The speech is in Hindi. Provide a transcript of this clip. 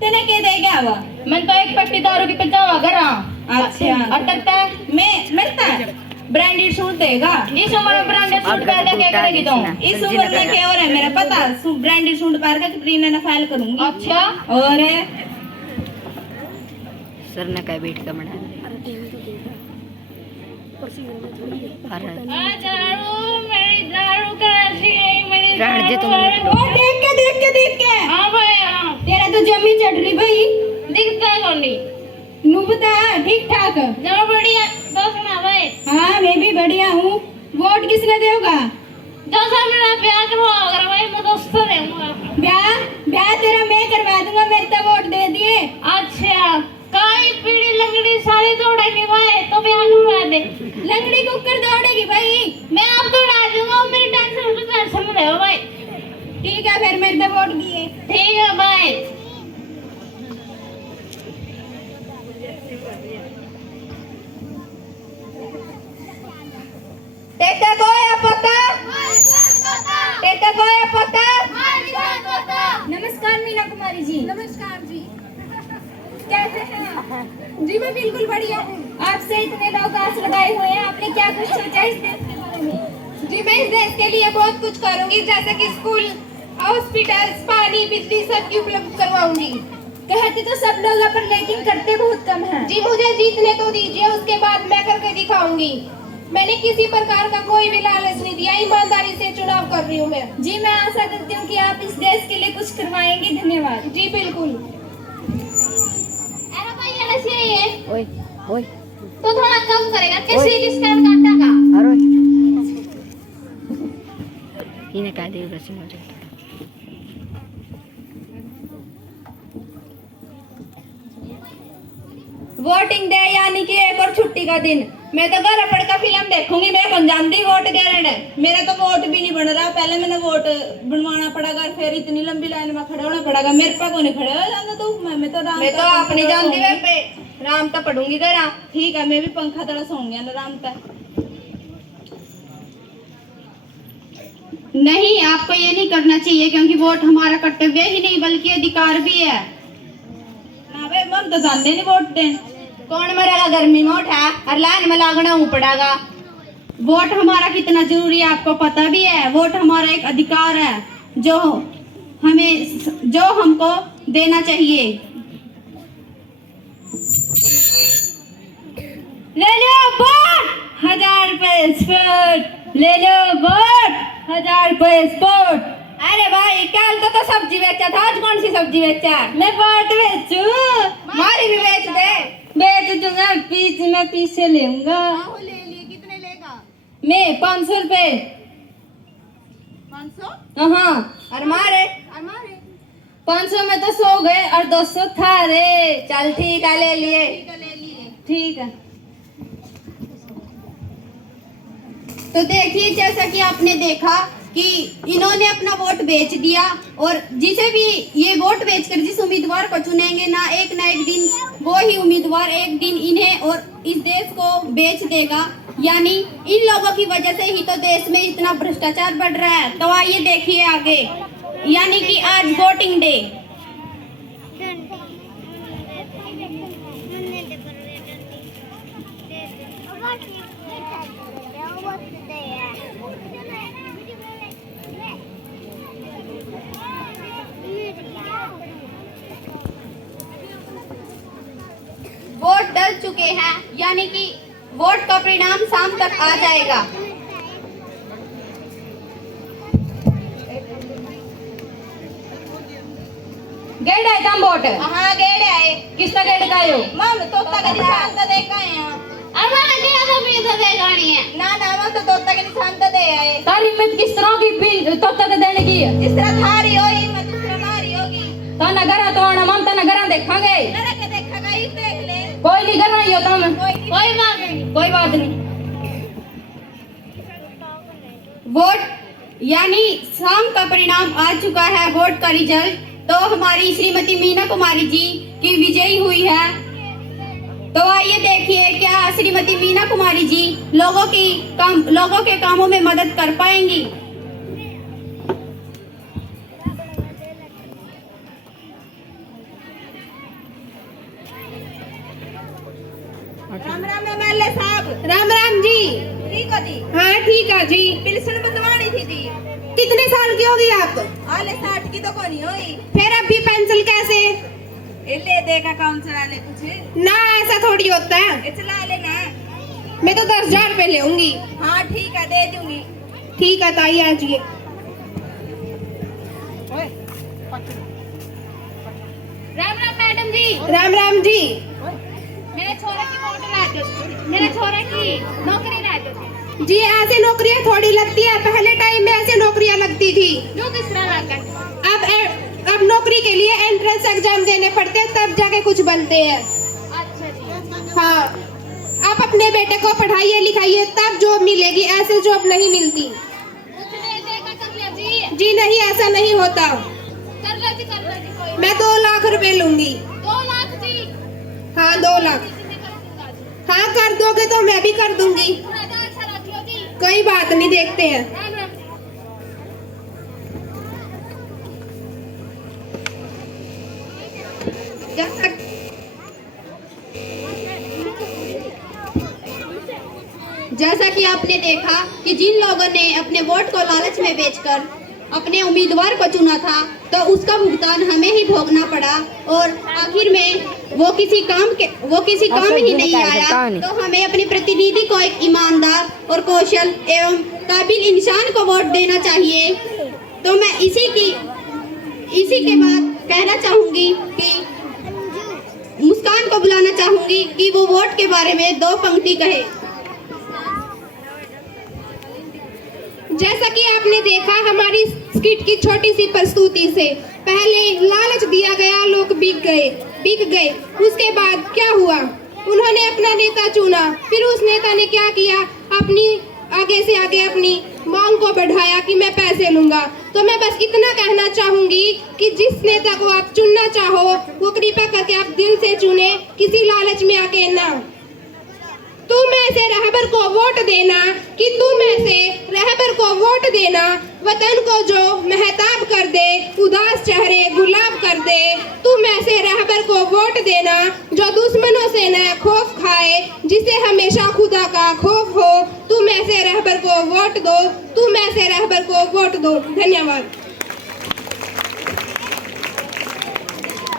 तेने के दे गया वो? मैं तो एक पट्टी दारू की 50 करा। अच्छा अटकता मैं मिलता ब्रांडेड सूट देगा। इस उम्र में ब्रांडेड सूट पहन के क्या करेगी तुम? इस उम्र में क्या हो रहा है मेरा पता, ब्रांडेड सूट पहन के कटरीना ने फाइल करूंगी। अच्छा और सर ने क्या बेट का बना दारू कैसी है मेरी प्राण जे तुम ओ देख के हाँ भाई हाँ तेरा तो जमी चढ़ रही भाई। दिखता कौन नहीं नू बता ठीक ठाक? जो बढ़िया तो सुना भाई। हाँ मैं भी बढ़िया हूँ। वोट किसने देगा? जो सब मेरा ब्याह करवाओगे भाई मैं दोस्त रहूंगा। ब्याह तेरा मैं करवा दूंगा, मेरे तो वोट दे दिए। अच्छा काई पीड़ी लंगड़ी सारी दौड़ेगी भाई तो ब्याह करवा दे। लंगड़ी कुकर दौड़ेगी भाई। मैं अब दौड़ा दूंगा मेरी टेंशन में रहो भाई। ठीक है फिर मेरे तो वोट दिए। ठीक है भाई। तेरे को है पता? तेरे को है पता? नमस्कार मीना कुमारी जी। नमस्कार जी, कैसे हैं आप? जी मैं बिल्कुल बढ़िया हूँ। आपसे इतने लोग आस लगाए हुए हैं, आपने क्या कुछ सोचा इस देश के बारे में? जी मैं इस देश के लिए बहुत कुछ करूंगी, जैसे कि स्कूल, हॉस्पिटल, पानी, बिजली सबकी उपलब्ध करवाऊंगी। कहते तो सब लोग पर लेकिन करते बहुत कम हैं। जी मुझे जीतने तो दीजिए, उसके बाद मैं करके दिखाऊंगी। मैंने किसी प्रकार का कोई भी लालच नहीं दिया, ईमानदारी से चुनाव कर रही हूँ मैं। जी मैं आशा करती हूँ कि आप इस देश के लिए कुछ करवाएंगे। धन्यवाद। जी बिल्कुल। अरे भाई ये ऐसे ही है ओए ओए तो थोड़ा कम करेगा कैसे डिस्काउंट काटा का। अरे इन्हें क्या दे रहा है? वोटिंग डे यानी कि एक और छुट्टी का दिन। मैं तो घर पढ़ कर फिल्म देखूंगी, मैं कौन जानती वोट गिरने है। मेरा तो वोट भी नहीं बन रहा, पहले मैंने वोट बनवाना पड़ेगा, फिर इतनी लंबी लाइन में खड़े होना पड़ेगा। मेरे पे को नहीं खड़े हो जाना तो मैं तो राम, मैं तो अपनी जानती है पे राम तो पढ़ूंगी जरा। ठीक है मैं भी पंखा तड़ा सोऊंगी ना राम तक। नहीं आपको ये नहीं करना चाहिए, क्योंकि वोट हमारा कर्तव्य ही नहीं बल्कि अधिकार भी है ना। वे हम तो जानते नहीं वोट दें। कौन मरेगा गर्मी में उठा और लाइन में लागना पड़ेगा। वोट हमारा कितना जरूरी है आपको पता भी है। वोट हमारा एक अधिकार है जो हमको देना चाहिए। ले लो वोट 1000 रुपए स्पोर्ट, ले लो वोट 1000 रुपए स्पोर्ट। अरे भाई कल तो सब्जी बेचा था, आज कौन सी सब्जी बेचा? मैं वोट बेचू, हमारी भी बेच दे। बेच दूंगा, मैं पीछे लेऊंगा। ले लिए, कितने लेगा? मैं 500 रुपए। 500? हाँ और मारे 500 में तो 100 गए और 200 था रे। चल ठीक है ले लिए। ठीक है तो देखिए जैसा कि आपने देखा कि इन्होंने अपना वोट बेच दिया, और जिसे भी ये वोट बेचकर जिस उम्मीदवार को चुनेंगे ना एक दिन वो ही उम्मीदवार एक दिन इन्हें और इस देश को बेच देगा। यानी इन लोगों की वजह से ही तो देश में इतना भ्रष्टाचार बढ़ रहा है। तो आइए देखिए आगे, यानी कि आज वोटिंग डे। वोट डल चुके हैं, यानी कि वोट का परिणाम शाम तक आ जाएगा। गेड़ है तम वोट? हाँ गेड़ है। किसका गेड़ का हो? मम तोता का निशान तो देखा है। अब क्या तो भी तो देखा नहीं है ना मम तो तोता का निशान तो दे आए। तारी हिम्मत किस तरह की तोता के देने की है? जिस तरह थारी हो हिम्मत उस तरह मारी होगी। तो नगर तो आना मम तो नगर देखांगे। नगर के देखेगा ही देख ले। कोई नहीं कर रही हो तुम। कोई बात नहीं। कोई बात नहीं। वोट यानी शाम का परिणाम आ चुका है, वोट का रिजल्ट। तो हमारी श्रीमती मीना कुमारी जी की विजयी हुई है। तो आइए देखिए क्या श्रीमती मीना कुमारी जी लोगों के कामों में मदद कर पाएंगी। राम राम एमएलए साहब। राम राम जी। ठीक हो जी? हाँ ठीक है जी। पेंशन बनवानी थी जी। कितने साल की होगी आप? आले 60 की तो कोनी हुई। फिर अभी पेंशन कैसे? ले देगा काम चला ले कुछ ना, ऐसा थोड़ी होता है। चला लेना। मैं तो 10,000 रुपए लेऊंगी। हाँ ठीक है दे दूंगी। ठीक है ताई आ जाइए। राम राम मैडम जी। राम राम जी। मेरे छोरे की वोट ला दो, मेरे छोरे की नौकरी ला दो। जी ऐसे नौकरियां थोड़ी लगती है, पहले टाइम में ऐसे नौकरियां लगती थी। जो किस तरह लगा? अब नौकरी के लिए एंट्रेंस एग्जाम देने पड़ते हैं, तब जाके कुछ बनते हैं। अच्छा जी। हाँ आप अपने बेटे को पढ़ाइए लिखाइए तब जॉब मिलेगी, ऐसे जॉब नहीं मिलती। कुछ नहीं देगा कर ले जी। जी नहीं ऐसा नहीं होता। कर लो जी, कर लो जी। कोई मैं 2 लाख रुपए लूंगी। 2 लाख जी। हाँ 2 लाख। कितने कर दूंगा जी? हाँ कर दोगे तो मैं भी कर दूंगी। राजा अच्छा रखियो जी। कोई बात नहीं, देखते हैं। राम राम। जैसा कि आपने देखा कि जिन लोगों ने अपने वोट को लालच में बेचकर अपने उम्मीदवार को चुना था, तो उसका भुगतान हमें ही भोगना पड़ा और आखिर में वो किसी काम ही नहीं आया। तो हमें अपने प्रतिनिधि को एक ईमानदार और कौशल एवं काबिल इंसान को वोट देना चाहिए। तो मैं इसी के बाद कहना चाहूंगी कि मुस्कान को बुलाना चाहूंगी कि वो वोट के बारे में 2 पंक्ति कहे। जैसा कि आपने देखा हमारी स्किट की छोटी सी प्रस्तुति से, पहले लालच दिया गया, लोग बिक गए। उसके बाद क्या हुआ? उन्होंने अपना नेता चुना, फिर उस नेता ने क्या किया? आगे से आगे अपनी मांग को बढ़ाया कि मैं पैसे लूंगा। तो मैं बस इतना कहना चाहूंगी कि जिस नेता को आप चुनना चाहो वो कृपया करके आप दिल से चुने, किसी लालच में आके ना। तुम ऐसे रहबर को वोट देना कि तुम ऐसे रहबर को वोट देना वतन को जो महताब कर दे, उदास चेहरे गुलाब कर दे। तुम ऐसे रहबर को वोट देना जो दुश्मनों से न खौफ खाए, जिसे हमेशा खुदा का खौफ हो। तुम ऐसे रहबर को वोट दो, तुम ऐसे रहबर को वोट दो। धन्यवाद।